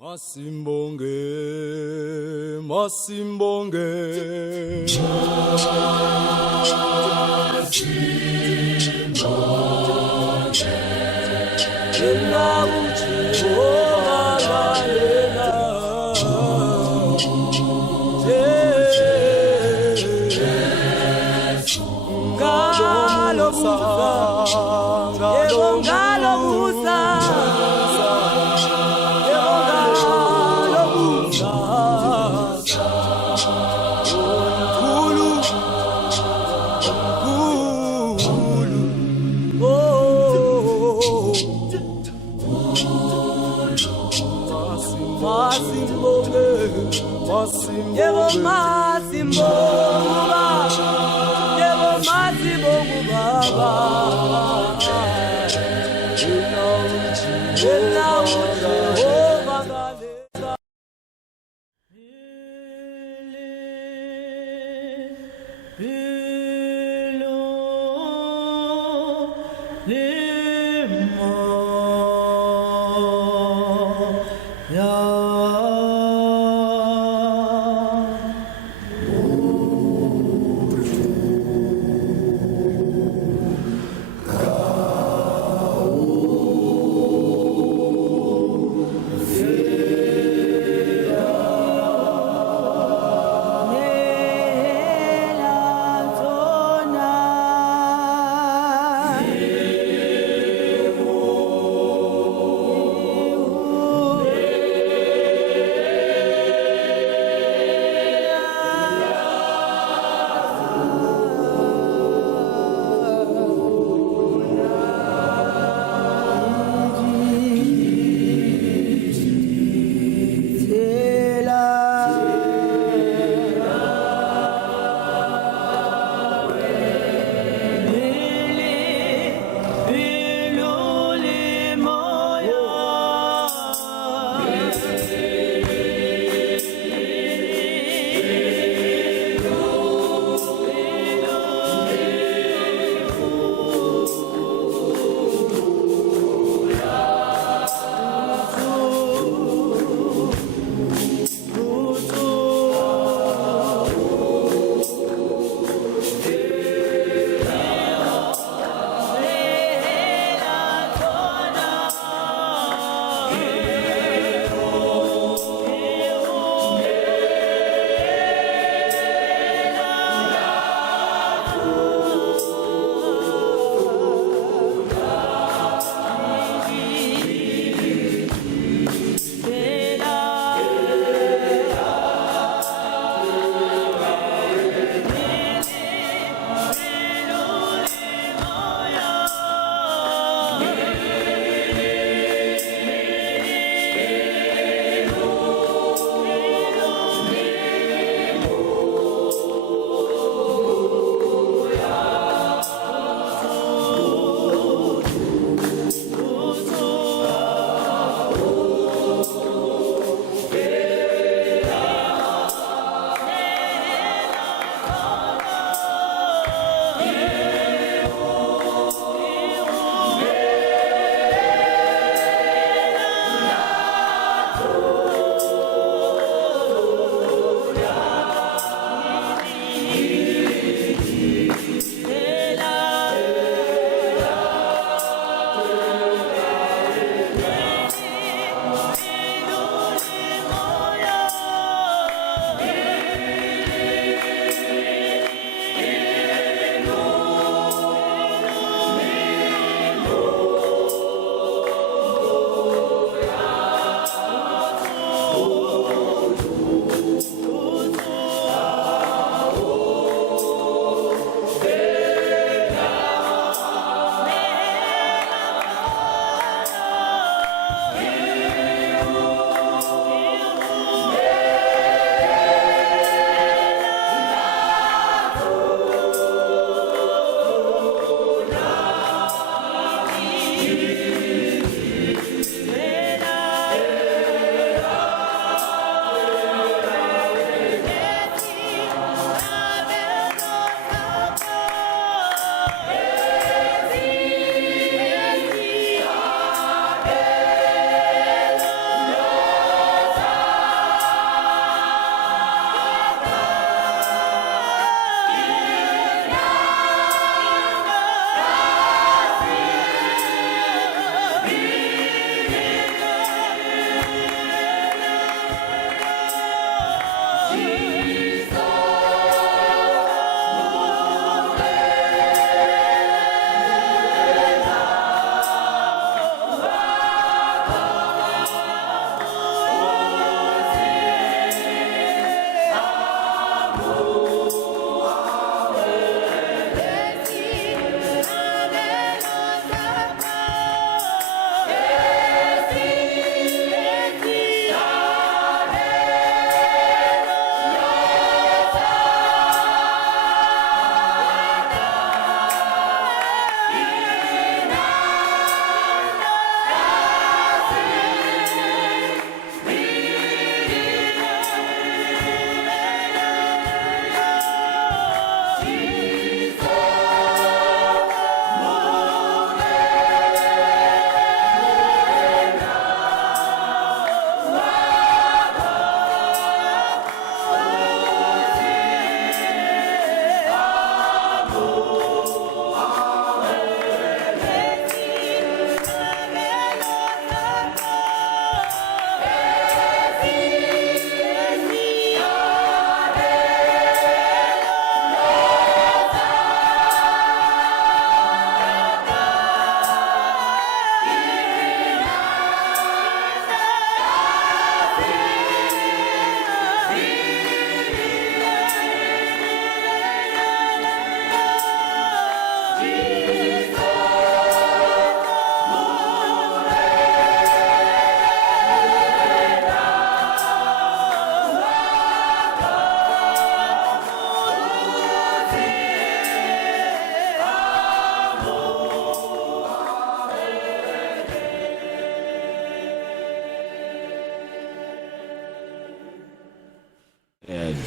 Masimbonge, Masimbonge,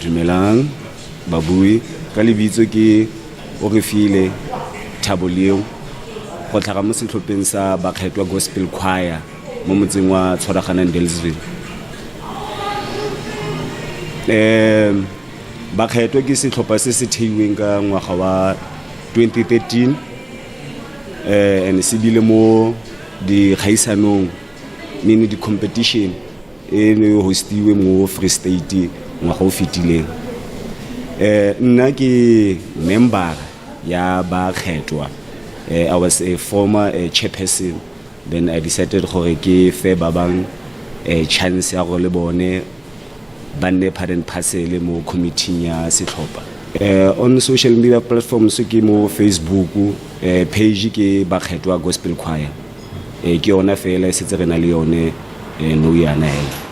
Dumelang babui ka lebitso ke o re file Thabo Leo go tlhaga mo setlhopheng sa Bakgethwa Gospel Choir mo motseng wa Tshwaragana Ndelsville. Bakgethwa ke setlhopha se se theiweng ka ngwaga wa 2013 and se bile mo di khaisanong mini di competition e ne hostiwe mo Free State ngwaga o fetileng. Nna ke member ya Bakgethwa. I was a former chairperson, then I decided gore ke fe ba bang chance ya go le bone ba nne part and parcel mo committee ya setlhopha. On social media platforms ke mo Facebook page ke Bakgethwa Gospel Choir. Ke yona fela se tse re na le yone no yana hela.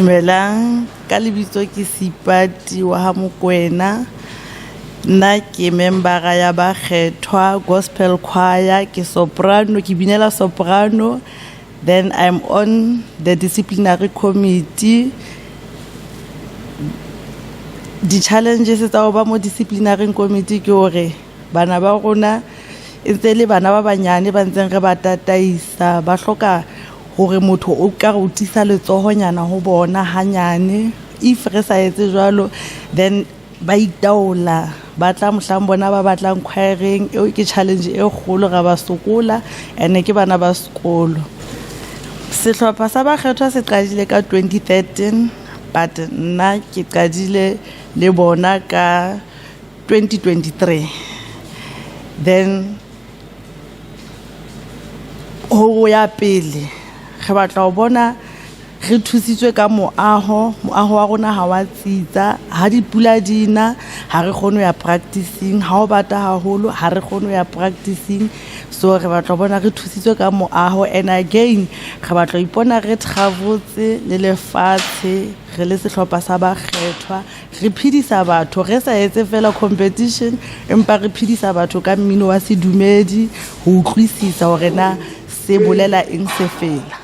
Dumelang, ka lebitso ke Seipati wa ha Mokoena. Nna ke membera ya Bakgethwa Gospel Choir, ke soprano, ke binela soprano. Then I'm on the disciplinary committee. Di-challenges tsa ho ba mo disciplinary committee ke hore bana ba rona e ntse le bana ba banyane ba ntseng re ba tataisa, ba hloka hore motho o ka re utisa letsohonyana ho bona hanyane. If re sa etse jwalo, then ba itaola, ba tla mohlang bona ba batlang choiring. Eo ke challenge e kgolo, ra ba sokola, ene ke bana ba sekolo. Sehlopha sa Bakgethwa se qadile ka 2013, but nna ke qadile le bona ka 2023. Then ho ya pele re batla ho bona re thusitswe ka moaho wa rona ha wa tsitsa, ha dipula dina ha re kgone ho ya practicing, ha o bata haholo ha re kgone ho ya practicing. So re batla ho bona re thusitswe ka moaho, and again re batla ho ipona re travotse le lefatshe re le sehlopha sa Bakgethwa, re phedisa batho, re sa etse fela competition, empa re phedisa batho ka mmino wa sedumedi ho utlwisisa hore na se bolela eng se fela.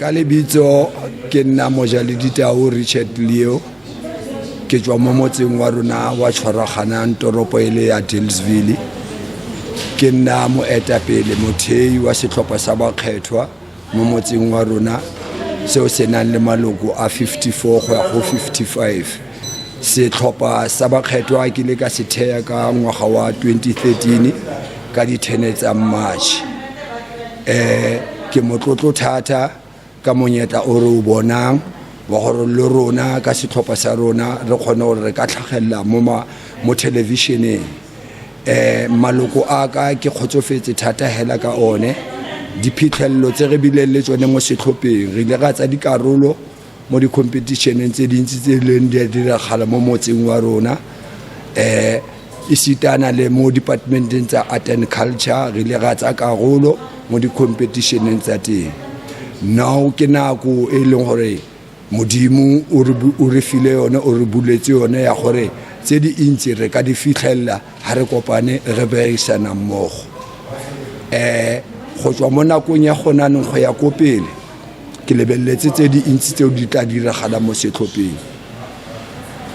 ka lebitso ke nna Mojaledi Tau Richard Leo ke tswa mo motseng wa rona wa Tshwaragana toropo ile ya Dillsville ke nna moetapele mothei wa setlhopha sa bakgethwa mo motseng wa rona seo se nang le maloko a 54 go ya go 55 setlhopha sa bakgethwa ke le ka sethea ka ngwaga wa 2013 ka di 10 tsa March ke motlotlo thata ka monyetla o re o bonang wa gore le rona ka setlhopha sa rona re kgone gore re ka tlhagella mo televisioneng maloko a ka ke kgotsofetse thata hela ka one diphitlhelelo tse re bileng le tsone mo setlhopheng re ile ga tsa dikarolo mo di competitioneng tse dintsi tse leng di diragala mo motseng wa rona isitana le mo departmenteng tsa art and culture re ile ga tsa karolo mo di competitioneng tsa teng now ke nako e leng gore modimo o re file yone o re buletse yone ya gore tse di intsi re ka di fitlhella ha re kopane re beisana mmogo go tswa mo nakong ya gona neng go ya ko pele ke lebelletse tse di intsi tse di tla diragala mo setlhopheng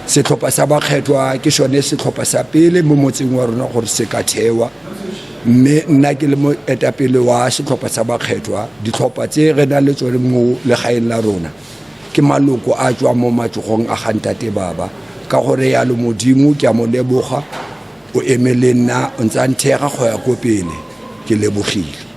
setlhopha sa bakgethwa ke sone setlhopha sa pele mo motseng wa rona gore se ka thewa mme nna ke le mo etapele wa setlhopha sa bakgethwa ditlhopha tse re na le tsone mo legaeng la rona ke maloko a tswang mo matsogong a gantate baba ka gore yalo modimo ke a mo leboga o emele nna o ntse a nthega go ya ko pele ke lebogile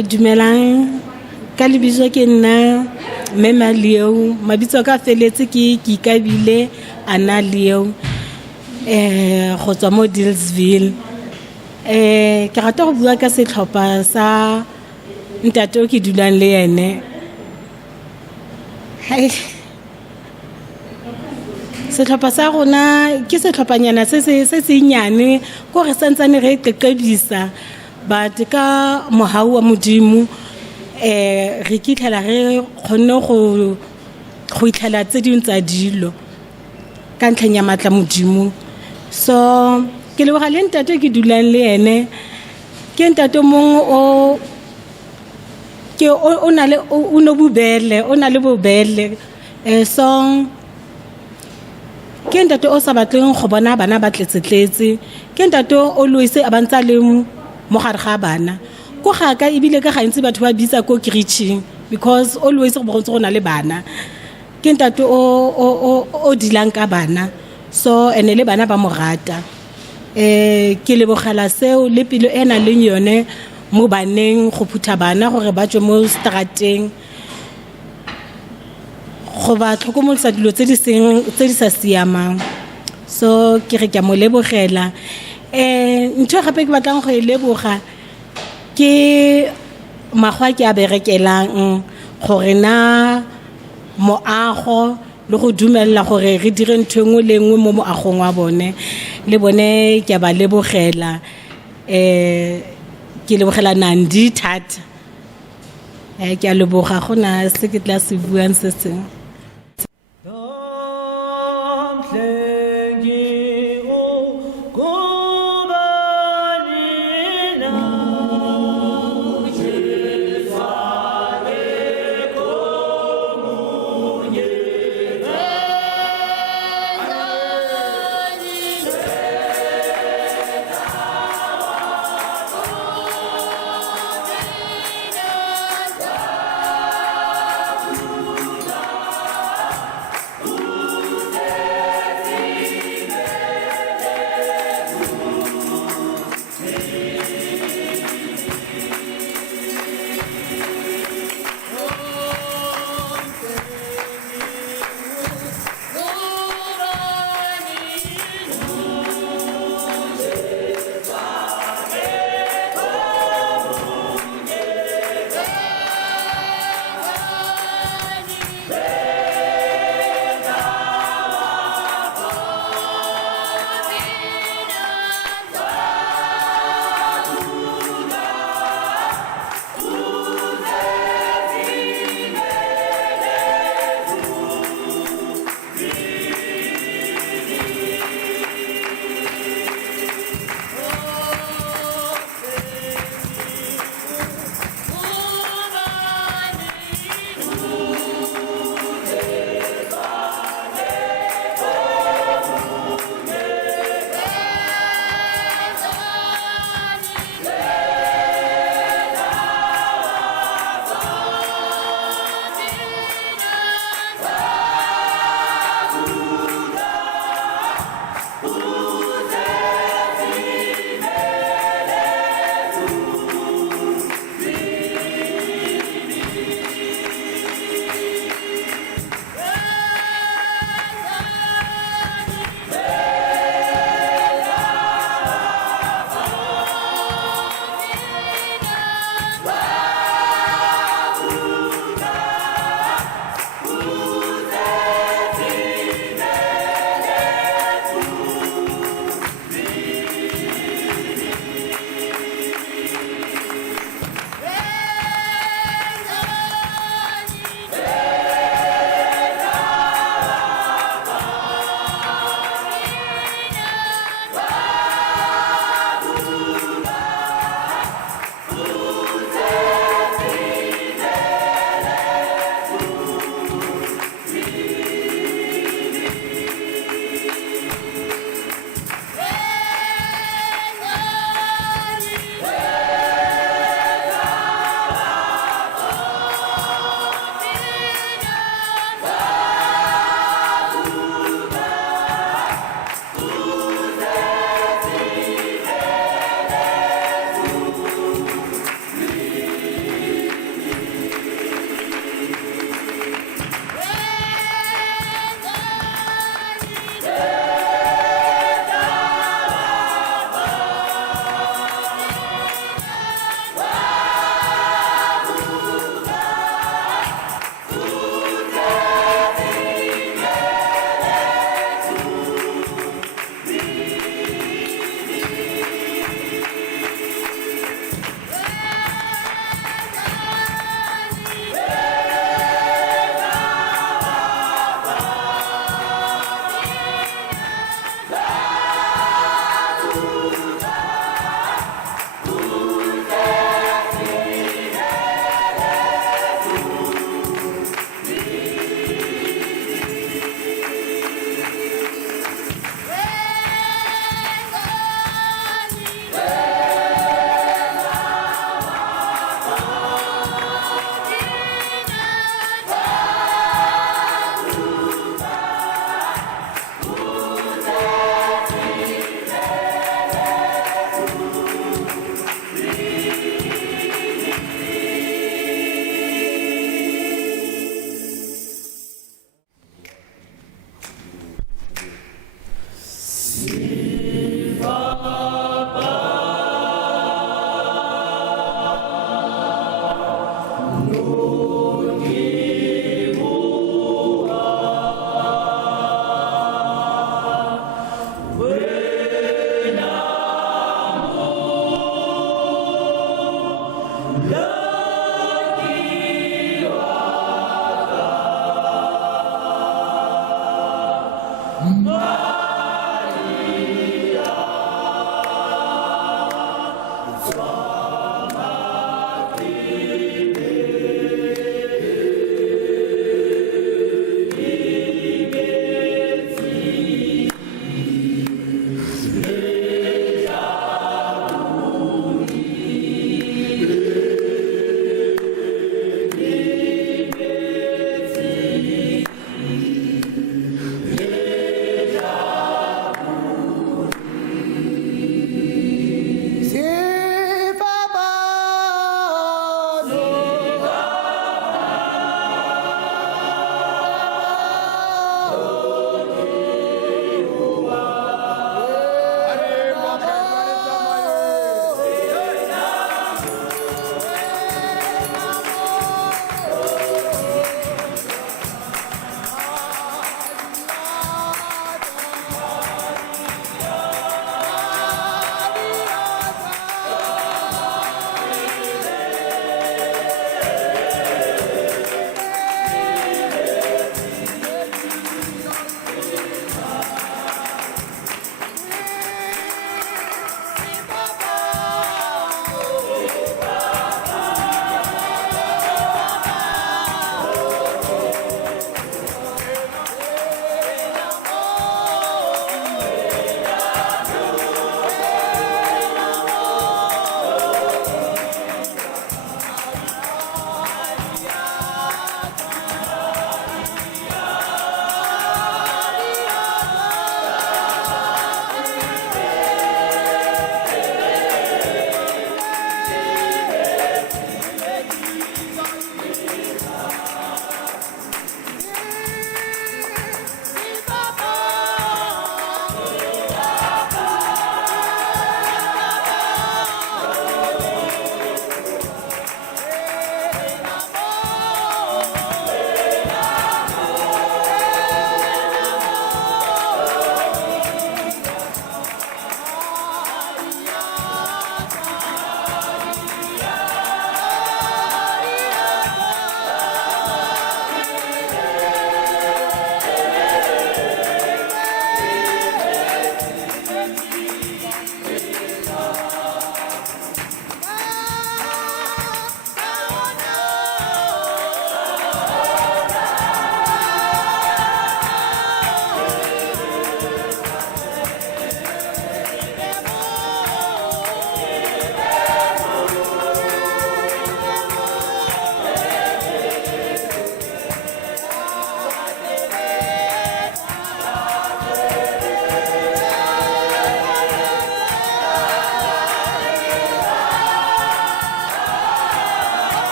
Dumelang ka lebitso ke nna Mema Leo, mabitso ka feletse ke Ikabile Ana Leo go tswa mo Dealsville. Ke rata go bua ka setlhopha sa ntate o ke dulang le ene. Setlhopha sa rona ke setlhophanyana se senyane ko re santsane re qeqebisa but ka mohau wa modimo re kitlela re kgonne go itlhela tse dingwe tsa dilo ka ntlheng ya matla modimo. So ke leboga le ntate ke dulang le ene ke ntate mongwe o na le bobele so ke ntate o sa batleng go bona bana ba tletsetletse ke ntate o loise a bantsa le mo gare ga bana ko ga ka ebile ka gantsi batho ba bitsa ko preaching because always go bontse go na le bana ke ntate o dilang ka bana so ene le bana ba mo rata ke lebogela seo le pelo ena le yone mo baneng go phutha bana gore ba tswe mo strateng go ba tlhokomolosa dilo tse di sa siamang. So ke re ke mo lebogela ntho gape ke batlang go e leboga ke magwa ke a berekelang gore na moago le go dumella gore re dire ntho engwe le engwe mo moagong wa bone le bone ke ba lebogela ke lebogela Nandi thata ke a leboga gona se ke tla se buang se seng.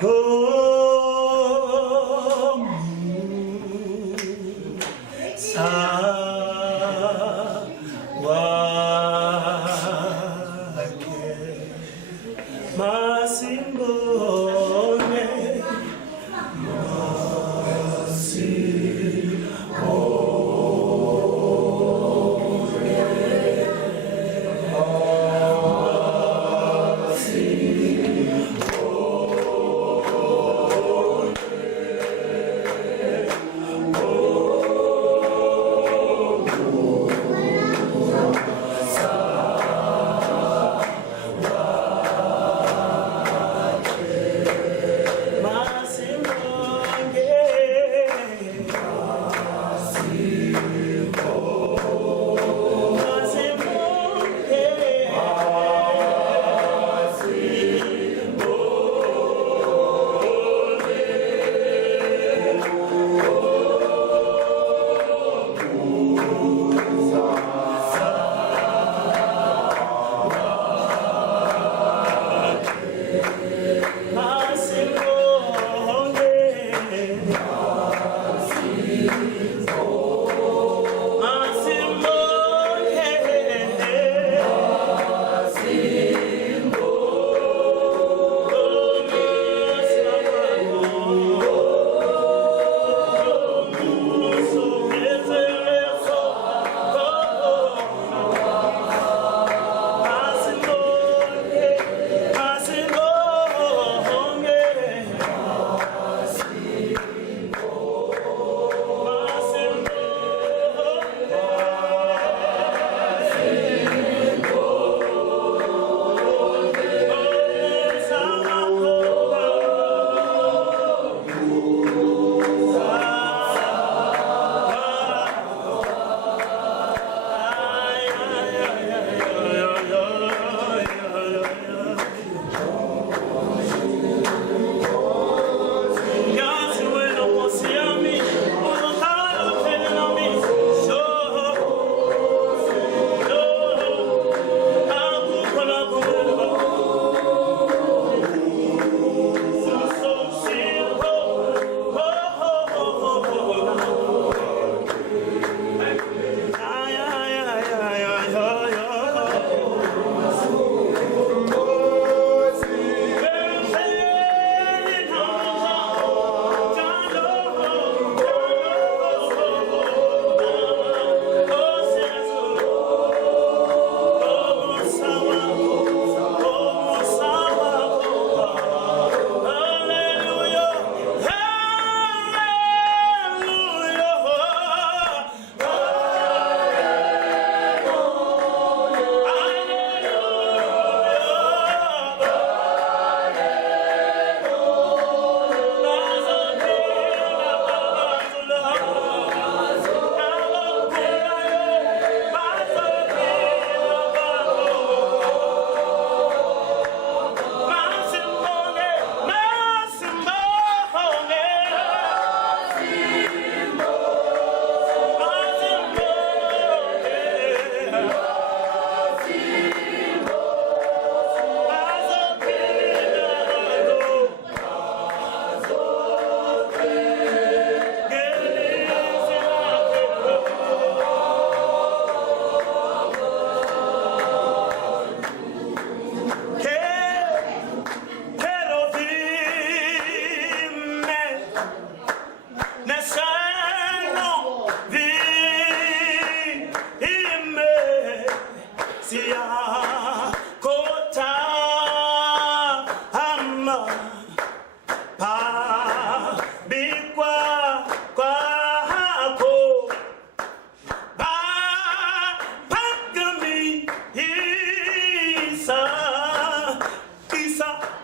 Go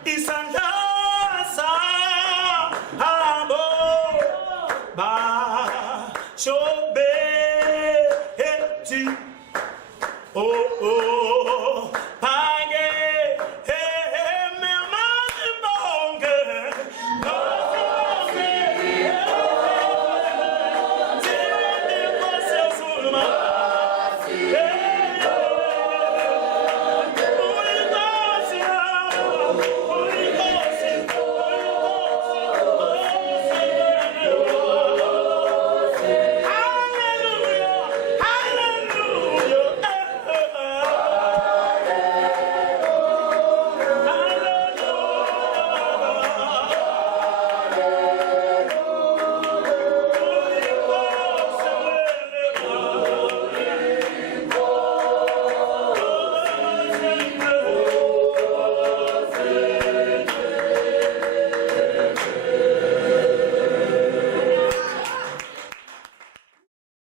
Isa